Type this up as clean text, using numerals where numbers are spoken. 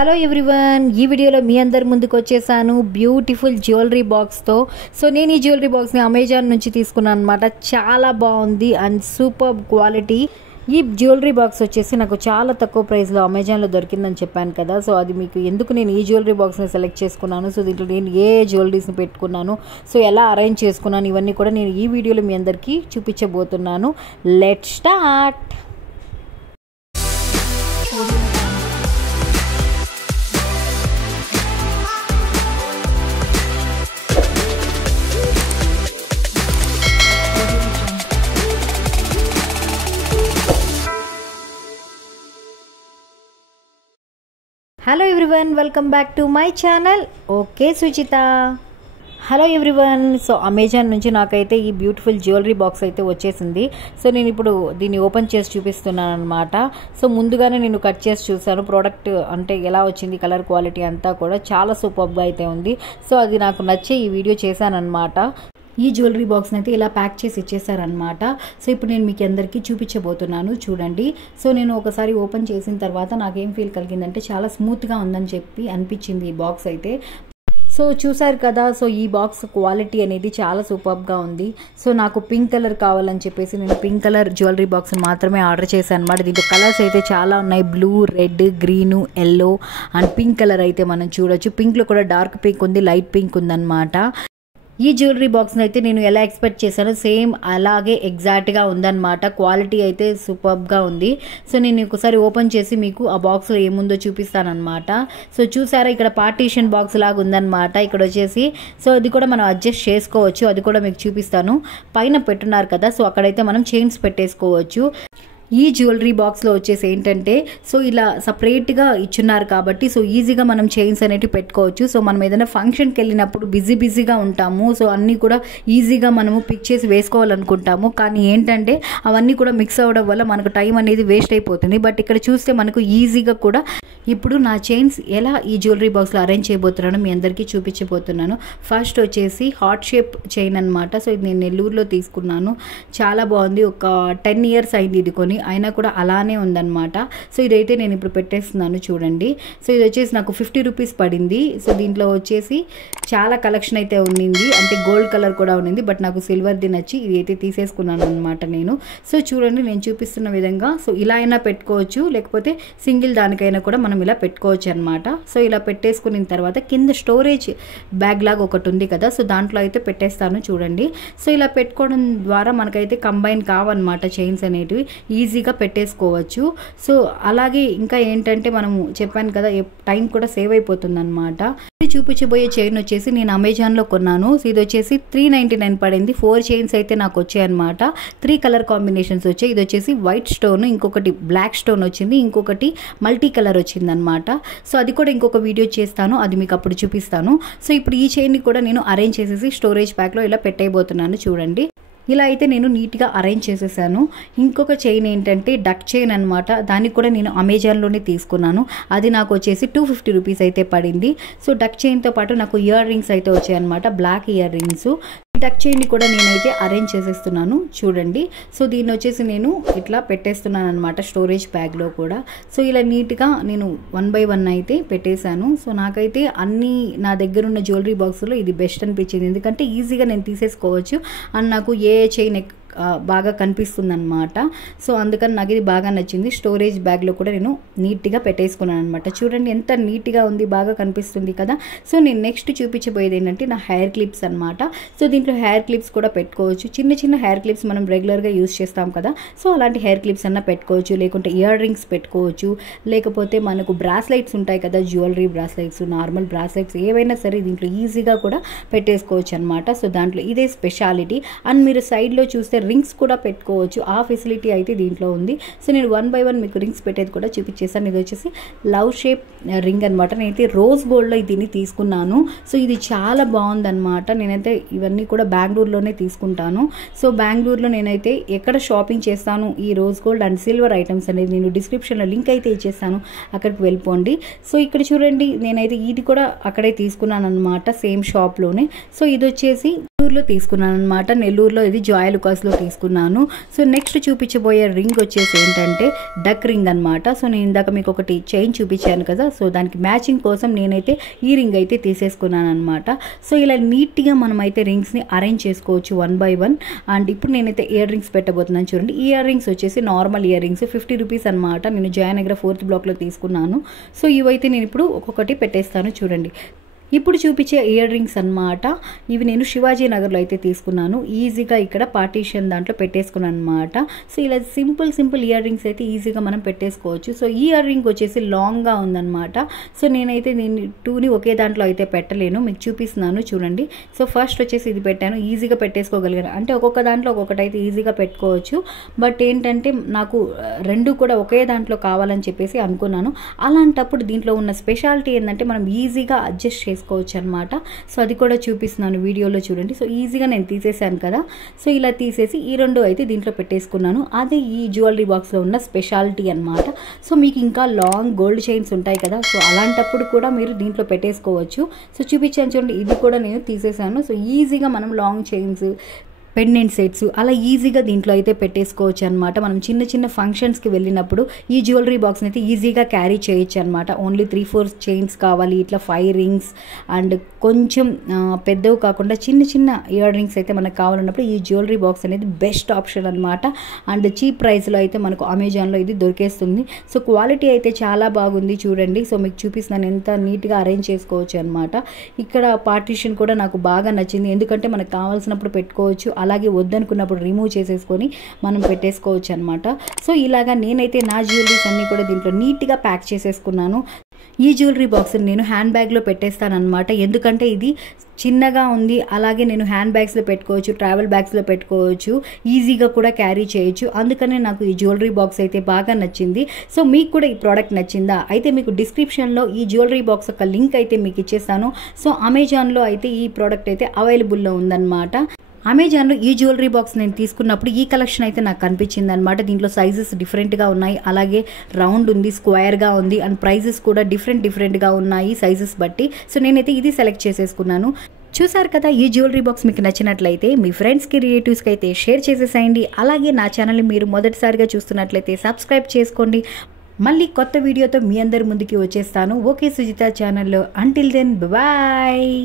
Hello everyone, ఈ వీడియోలో మీ అందరి ముందుకు వచ్చేసాను బ్యూటిఫుల్ జ్యువెలరీ బాక్స్తో. సో నేను ఈ జ్యువెలరీ బాక్స్ని అమెజాన్ నుంచి తీసుకున్నాను అనమాట. చాలా బాగుంది అండ్ సూపర్ క్వాలిటీ. ఈ జ్యువెలరీ బాక్స్ వచ్చేసి నాకు చాలా తక్కువ ప్రైస్లో అమెజాన్లో దొరికిందని చెప్పాను కదా. సో అది మీకు ఎందుకు నేను ఈ జ్యువెలరీ బాక్స్ని సెలెక్ట్ చేసుకున్నాను, సో దీంట్లో నేను ఏ జ్యువెలరీస్ని పెట్టుకున్నాను, సో ఎలా అరేంజ్ చేసుకున్నాను, ఇవన్నీ కూడా నేను ఈ వీడియోలో మీ అందరికీ చూపించబోతున్నాను. Let's start. Hello everyone, welcome back to my channel. Okay Suchitha. Hello everyone, so Amazon నుంచి నాకైతే ఈ బ్యూటిఫుల్ జ్యువెలరీ బాక్స్ అయితే వచ్చేసింది. సో నేను ఇప్పుడు దీన్ని ఓపెన్ చేసి చూపిస్తున్నాను అనమాట. సో ముందుగానే నేను కట్ చేసి చూసాను ప్రోడక్ట్ అంటే ఎలా వచ్చింది, కలర్ క్వాలిటీ అంతా కూడా చాలా సూపర్గా అయితే ఉంది. సో అది నాకు నచ్చే ఈ వీడియో చేశాను అనమాట. ఈ జ్యువెలరీ బాక్స్ని అయితే ఇలా ప్యాక్ చేసి ఇచ్చేసారనమాట. సో ఇప్పుడు నేను మీకు అందరికీ చూపించబోతున్నాను, చూడండి. సో నేను ఒకసారి ఓపెన్ చేసిన తర్వాత నాకేం ఫీల్ కలిగిందంటే చాలా స్మూత్గా ఉందని చెప్పి అనిపించింది ఈ బాక్స్ అయితే. సో చూసారు కదా, సో ఈ బాక్స్ క్వాలిటీ అనేది చాలా సూపర్గా ఉంది. సో నాకు పింక్ కలర్ కావాలని చెప్పేసి నేను పింక్ కలర్ జ్యువెలరీ బాక్స్ మాత్రమే ఆర్డర్ చేశాను అనమాట. దీంట్లో కలర్స్ అయితే చాలా ఉన్నాయి, blue, red, green, yellow and pink colour అయితే మనం చూడొచ్చు. పింక్లో కూడా డార్క్ పింక్ ఉంది, లైట్ పింక్ ఉందన్నమాట. ఈ జ్యువెలరీ బాక్స్ని అయితే నేను ఎలా ఎక్స్పెక్ట్ చేశానో సేమ్ అలాగే ఎగ్జాక్ట్గా ఉందన్నమాట. క్వాలిటీ అయితే సూపర్గా ఉంది. సో నేను ఒకసారి ఓపెన్ చేసి మీకు ఆ బాక్స్లో ఏముందో చూపిస్తానమాట. సో చూసారా, ఇక్కడ పార్టీషన్ బాక్స్ లాగా ఉందన్నమాట. ఇక్కడ వచ్చేసి సో అది కూడా మనం అడ్జస్ట్ చేసుకోవచ్చు, అది కూడా మీకు చూపిస్తాను. పైన పెట్టున్నారు కదా, సో అక్కడైతే మనం చైన్స్ పెట్టేసుకోవచ్చు. ఈ జ్యువెలరీ బాక్స్లో వచ్చేసి ఏంటంటే సో ఇలా సపరేట్గా ఇచ్చున్నారు కాబట్టి సో ఈజీగా మనం చైన్స్ అనేవి పెట్టుకోవచ్చు. సో మనం ఏదైనా ఫంక్షన్కి వెళ్ళినప్పుడు బిజీగా ఉంటాము. సో అన్నీ కూడా ఈజీగా మనము పిక్ చేసి వేసుకోవాలనుకుంటాము. కానీ ఏంటంటే అవన్నీ కూడా మిక్స్ అవ్వడం వల్ల మనకు టైం అనేది వేస్ట్ అయిపోతుంది. బట్ ఇక్కడ చూస్తే మనకు ఈజీగా కూడా ఇప్పుడు నా చైన్స్ ఎలా ఈ జ్యువెలరీ బాక్స్లో అరేంజ్ చేయబోతున్నాను మీ అందరికీ చూపించబోతున్నాను. ఫస్ట్ వచ్చేసి హార్ట్ షేప్ చైన్ అనమాట. సో ఇది నేను నెల్లూరులో తీసుకున్నాను, చాలా బాగుంది. ఒక 10 years అయింది ఇది కొని, అయినా కూడా అలానే ఉందన్నమాట. సో ఇదైతే నేను ఇప్పుడు పెట్టేస్తున్నాను, చూడండి. సో ఇది వచ్చేసి నాకు 50 రూపీస్ పడింది. సో దీంట్లో వచ్చేసి చాలా కలెక్షన్ అయితే ఉన్నింది, అంటే గోల్డ్ కలర్ కూడా ఉన్నింది. బట్ నాకు సిల్వర్ది నచ్చి ఇది అయితే తీసేసుకున్నాను అనమాట నేను. సో చూడండి, నేను చూపిస్తున్న విధంగా సో ఇలా అయినా పెట్టుకోవచ్చు, లేకపోతే సింగిల్ దానికైనా కూడా మనం ఇలా పెట్టుకోవచ్చు అనమాట. సో ఇలా పెట్టేసుకున్న తర్వాత కింద స్టోరేజ్ బ్యాగ్ లాగా ఒకటి ఉంది కదా, సో దాంట్లో అయితే పెట్టేస్తాను, చూడండి. సో ఇలా పెట్టుకోవడం ద్వారా మనకైతే కంబైన్ కావన్నమాట చైన్స్ అనేటివి, ఈజీగా పెట్టేసుకోవచ్చు. సో అలాగే ఇంకా ఏంటంటే మనము చెప్పాను కదా, టైం కూడా సేవ్ అయిపోతుంది అనమాట. చూపించబోయే చైన్ వచ్చేసి నేను అమెజాన్లో కొన్నాను. సో ఇది వచ్చేసి 399 పడింది. 4 చైన్స్ అయితే నాకు వచ్చాయి అనమాట. 3 కలర్ కాంబినేషన్స్ వచ్చాయి. ఇది వచ్చేసి వైట్ స్టోన్, ఇంకొకటి బ్లాక్ స్టోన్ వచ్చింది, ఇంకొకటి మల్టీ కలర్ వచ్చింది అనమాట. సో అది కూడా ఇంకొక వీడియో చేస్తాను, అది మీకు అప్పుడు చూపిస్తాను. సో ఇప్పుడు ఈ చైన్ని కూడా నేను అరేంజ్ చేసేసి స్టోరేజ్ బ్యాగ్లో ఇలా పెట్టేయబోతున్నాను, చూడండి. ఇలా అయితే నేను నీట్గా అరేంజ్ చేసేసాను. ఇంకొక చైన్ ఏంటంటే డక్ చైన్ అనమాట. దానికి కూడా నేను అమెజాన్లోనే తీసుకున్నాను. అది నాకు వచ్చేసి 250 రూపీస్ అయితే పడింది. సో డక్ చైన్తో పాటు నాకు ఇయర్ రింగ్స్ అయితే వచ్చాయన్నమాట, బ్లాక్ ఇయర్ రింగ్స్. డక్ చైన్ని కూడా నేనైతే అరేంజ్ చేసేస్తున్నాను, చూడండి. సో దీన్ని వచ్చేసి నేను ఇట్లా పెట్టేస్తున్నాను అనమాట స్టోరేజ్ బ్యాగ్లో కూడా. సో ఇలా నీట్గా నేను 1 by 1 అయితే పెట్టేశాను. సో నాకైతే అన్నీ నా దగ్గర ఉన్న జ్యువెలరీ బాక్స్లో ఇది బెస్ట్ అనిపించింది, ఎందుకంటే ఈజీగా నేను తీసేసుకోవచ్చు అండ్ నాకు ఏ చైన్ బాగా కనిపిస్తుంది అనమాట. సో అందుకని నాకు ఇది బాగా నచ్చింది. స్టోరేజ్ బ్యాగ్లో కూడా నేను నీట్గా పెట్టేసుకున్నాను అనమాట. చూడండి ఎంత నీట్గా ఉంది, బాగా కనిపిస్తుంది కదా. సో నేను నెక్స్ట్ చూపించబోయేది ఏంటంటే నా హెయిర్ క్లిప్స్ అనమాట. సో దీంట్లో హెయిర్ క్లిప్స్ కూడా పెట్టుకోవచ్చు. చిన్న చిన్న హెయిర్ క్లిప్స్ మనం రెగ్యులర్గా యూజ్ చేస్తాం కదా, సో అలాంటి హెయిర్ క్లిప్స్ అన్నా పెట్టుకోవచ్చు, లేకుంటే ఇయర్ రింగ్స్ పెట్టుకోవచ్చు, లేకపోతే మనకు బ్రాస్లైట్స్ ఉంటాయి కదా, జ్యువెలరీ బ్రాస్లైట్స్, నార్మల్ బ్రాస్లైట్స్ ఏవైనా సరే దీంట్లో ఈజీగా కూడా పెట్టేసుకోవచ్చు అనమాట. సో దాంట్లో ఇదే స్పెషాలిటీ. అండ్ మీరు సైడ్లో చూస్తే రింగ్స్ కూడా పెట్టుకోవచ్చు, ఆ ఫెసిలిటీ అయితే దీంట్లో ఉంది. సో నేను 1 by 1 మీకు రింగ్స్ పెట్టేది కూడా చూపించేసాను. ఇది వచ్చేసి లవ్ షేప్ రింగ్ అనమాట. నేనైతే రోజ్ గోల్డ్లో దీన్ని తీసుకున్నాను. సో ఇది చాలా బాగుందన్నమాట. నేనైతే ఇవన్నీ కూడా బెంగళూరులోనే తీసుకుంటాను. సో బెంగళూరులో నేనైతే ఎక్కడ షాపింగ్ చేస్తాను ఈ rose gold and silver items అనేది నేను డిస్క్రిప్షన్లో లింక్ అయితే ఇచ్చేస్తాను, అక్కడికి వెళ్ళిపోండి. సో ఇక్కడ చూడండి, నేనైతే ఇది కూడా అక్కడే తీసుకున్నాను అనమాట, సేమ్ షాప్లోనే. సో ఇది వచ్చేసి నెల్లూరులో తీసుకున్నాను అనమాట. నెల్లూరులో ఇది జాయ్ లుకాస్లో బాక్స్లో తీసుకున్నాను. సో నెక్స్ట్ చూపించబోయే రింగ్ వచ్చేసి ఏంటంటే డక్ రింగ్ అనమాట. సో నేను ఇందాక మీకు ఒకటి చైన్ చూపించాను కదా, సో దానికి మ్యాచింగ్ కోసం నేనైతే ఈ రింగ్ అయితే తీసేసుకున్నాను అనమాట. సో ఇలా నీట్గా మనం అయితే రింగ్స్ని అరేంజ్ చేసుకోవచ్చు 1 by 1. అండ్ ఇప్పుడు నేనైతే ఇయర్ రింగ్స్ పెట్టబోతున్నాను. చూడండి, ఈ ఇయర్ రింగ్స్ వచ్చేసి నార్మల్ ఇయర్ రింగ్స్ 50 రూపీస్ అనమాట. నేను జయనగర 4th బ్లాక్లో తీసుకున్నాను. సో ఇవైతే నేను ఇప్పుడు ఒక్కొక్కటి పెట్టేస్తాను. చూడండి, ఇప్పుడు చూపించే ఇయర్ రింగ్స్ అనమాట. ఇవి నేను శివాజీ నగర్లో అయితే తీసుకున్నాను. ఈజీగా ఇక్కడ పార్టీషన్ దాంట్లో పెట్టేసుకున్నాను అనమాట. సో ఇలా సింపుల్ ఇయర్ రింగ్స్ అయితే ఈజీగా మనం పెట్టేసుకోవచ్చు. సో ఈ ఇయర్ రింగ్ వచ్చేసి లాంగ్గా ఉందన్నమాట. సో నేనైతే దీన్ని 2ని ఒకే దాంట్లో అయితే పెట్టలేను, మీకు చూపిస్తున్నాను చూడండి. సో ఫస్ట్ వచ్చేసి ఇది పెట్టాను, ఈజీగా పెట్టేసుకోగలిగాను. అంటే ఒక్కొక్క దాంట్లో ఒక్కొక్కటి అయితే ఈజీగా పెట్టుకోవచ్చు. బట్ ఏంటంటే నాకు 2 కూడా ఒకే దాంట్లో కావాలని చెప్పేసి అనుకున్నాను. అలాంటప్పుడు దీంట్లో ఉన్న స్పెషాలిటీ ఏంటంటే మనం ఈజీగా అడ్జస్ట్ చేసుకోవచ్చు అనమాట. సో అది కూడా చూపిస్తున్నాను వీడియోలో చూడండి. సో ఈజీగా నేను తీసేసాను కదా. సో ఇలా తీసేసి ఈ 2 అయితే దీంట్లో పెట్టేసుకున్నాను. అదే ఈ జ్యువెలరీ బాక్స్లో ఉన్న స్పెషాలిటీ అనమాట. సో మీకు ఇంకా లాంగ్ గోల్డ్ చైన్స్ ఉంటాయి కదా, సో అలాంటప్పుడు కూడా మీరు దీంట్లో పెట్టేసుకోవచ్చు. సో చూపించాను చూడండి, ఇది కూడా నేను తీసేసాను. సో ఈజీగా మనం లాంగ్ చైన్స్, పెండెంట్ సెట్స్ అలా ఈజీగా దీంట్లో అయితే పెట్టేసుకోవచ్చు అనమాట. మనం చిన్న ఫంక్షన్స్కి వెళ్ళినప్పుడు ఈ జ్యువెలరీ బాక్స్ని అయితే ఈజీగా క్యారీ చేయొచ్చు అనమాట. ఓన్లీ 3-4 చైన్స్ కావాలి, ఇట్లా 5 రింగ్స్ అండ్ కొంచెం పెద్దవి కాకుండా చిన్న ఇయర్ రింగ్స్ అయితే మనకు కావాలన్నప్పుడు ఈ జ్యువెలరీ బాక్స్ అనేది బెస్ట్ ఆప్షన్ అనమాట. అండ్ చీప్ ప్రైస్లో అయితే మనకు అమెజాన్లో ఇది దొరికేస్తుంది. సో క్వాలిటీ అయితే చాలా బాగుంది చూడండి. సో మీకు చూపిస్తున్నాను ఎంత నీట్గా అరేంజ్ చేసుకోవచ్చు అనమాట. ఇక్కడ పార్టీషన్ కూడా నాకు బాగా నచ్చింది, ఎందుకంటే మనకు కావాల్సినప్పుడు పెట్టుకోవచ్చు, అలాగే వద్దనుకున్నప్పుడు రిమూవ్ చేసేసుకొని మనం పెట్టేసుకోవచ్చు అనమాట. సో ఇలాగా నేనైతే నా జ్యువెలరీస్ అన్నీ కూడా దీంట్లో నీట్గా ప్యాక్ చేసేసుకున్నాను. ఈ జ్యువెలరీ బాక్స్ని నేను హ్యాండ్ బ్యాగ్లో పెట్టేస్తాను అనమాట. ఎందుకంటే ఇది చిన్నగా ఉంది, అలాగే నేను హ్యాండ్ బ్యాగ్స్లో పెట్టుకోవచ్చు, ట్రావెల్ బ్యాగ్స్లో పెట్టుకోవచ్చు, ఈజీగా కూడా క్యారీ చేయొచ్చు. అందుకనే నాకు ఈ జ్యువెలరీ బాక్స్ అయితే బాగా నచ్చింది. సో మీకు కూడా ఈ ప్రోడక్ట్ నచ్చిందా? అయితే మీకు డిస్క్రిప్షన్లో ఈ జ్యువెలరీ బాక్స్ యొక్క లింక్ అయితే మీకు ఇచ్చేస్తాను. సో అమెజాన్లో అయితే ఈ ప్రోడక్ట్ అయితే అవైలబుల్లో ఉందన్నమాట. అమెజాన్లో ఈ జ్యువెలరీ బాక్స్ నేను తీసుకున్నప్పుడు ఈ కలెక్షన్ అయితే నాకు కనిపించింది అనమాట. దీంట్లో సైజెస్ డిఫరెంట్గా ఉన్నాయి, అలాగే రౌండ్ ఉంది, స్క్వేర్గా ఉంది, అండ్ ప్రైజెస్ కూడా డిఫరెంట్గా ఉన్నాయి సైజెస్ బట్టి. సో నేనైతే ఇది సెలెక్ట్ చేసేసుకున్నాను. చూసారు కదా, ఈ జ్యువెలరీ బాక్స్ మీకు నచ్చినట్లయితే మీ ఫ్రెండ్స్కి, రిలేటివ్స్కి అయితే షేర్ చేసేసేయండి. అలాగే నా ఛానల్ని మీరు మొదటిసారిగా చూస్తున్నట్లయితే సబ్స్క్రైబ్ చేసుకోండి. మళ్ళీ కొత్త వీడియోతో మీ అందరి ముందుకి వచ్చేస్తాను. ఓకే సుజిత ఛానల్లో. Until then bye.